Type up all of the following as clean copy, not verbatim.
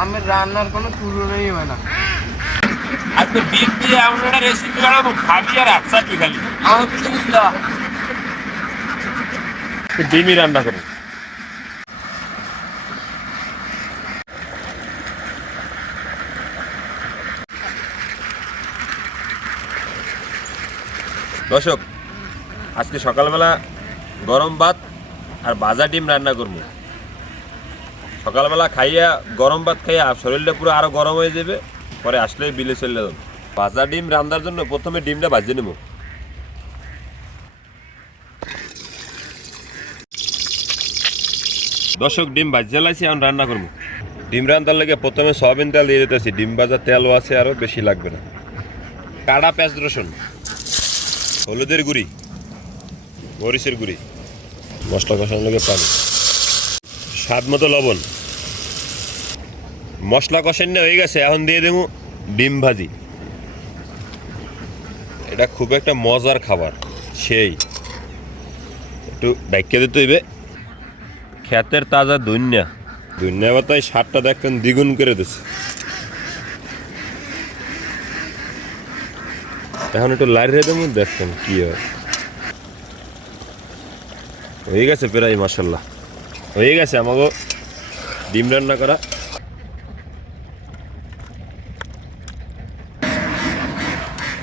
আমি রান্নার কোনো তুলনাই হয় না। আজকে ডিম দিয়ে এমন একটা রেসিপি বানাবো, খাবি আর একসাথে খালি। আলহামদুলিল্লাহ। ডিমই রান্না করবো। দর্শক, আজকে সকালবেলা গরম ভাত আর ভাজা ডিম রান্না করবো। সকালবেলা খাইয়া গরম ভাত খাইয়া শরীরটা পুরো আরো গরম হয়ে যাবে, পরে আসলে বিলে চলে যাবে। ভাজা ডিম রান্নার জন্য প্রথমে ডিমটা ভাজিয়ে নেব। দর্শক, ডিম ভাজিয়ে লাইছি, এখন রান্না করবো। ডিম রান্নার লেগে প্রথমে সয়াবিন তেল দিয়ে দিতেছি। ডিম ভাজার তেলও আছে, আরও বেশি লাগবে না। কাটা পেঁয়াজ রসুন, হলুদের গুঁড়ি, মরিচের গুঁড়ি, মশলা কষানোর লেগে পানি, স্বাদ মতো লবণ। মশলা কষানো হয়ে গেছে, এখন দিয়ে দেবো ডিম ভাজি। এটা খুব একটা মজার খাবার, সেই একটু ডাইকে দিতে হইবে। ক্ষেতের তাজা ধনিয়া পাতায় স্বাদটা দেখতেন দ্বিগুণ করে দিচ্ছে। এখন একটু লাড়িয়ে দেবো, দেখতেন কি হয়। হয়ে গেছে প্রায়, মাশাল্লাহ হয়ে গেছে আমাকে ডিম রান্না করা।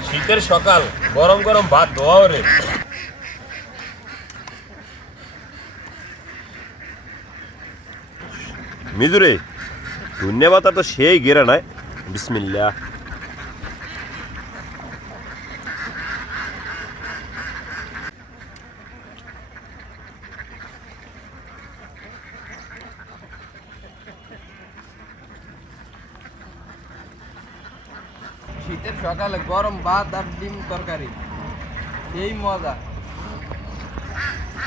শীতের সকাল, গরম গরম ভাত ধোয়াও রে। মিজুরে ধন্যবাদ, তো সেই গেরা নাই। বিসমিল্লাহ। শীতের সকালে গরম ভাত আর ডিম তরকারি, এই মজা।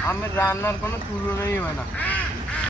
আমি রান্নার কোনো তুলনাই হয় না।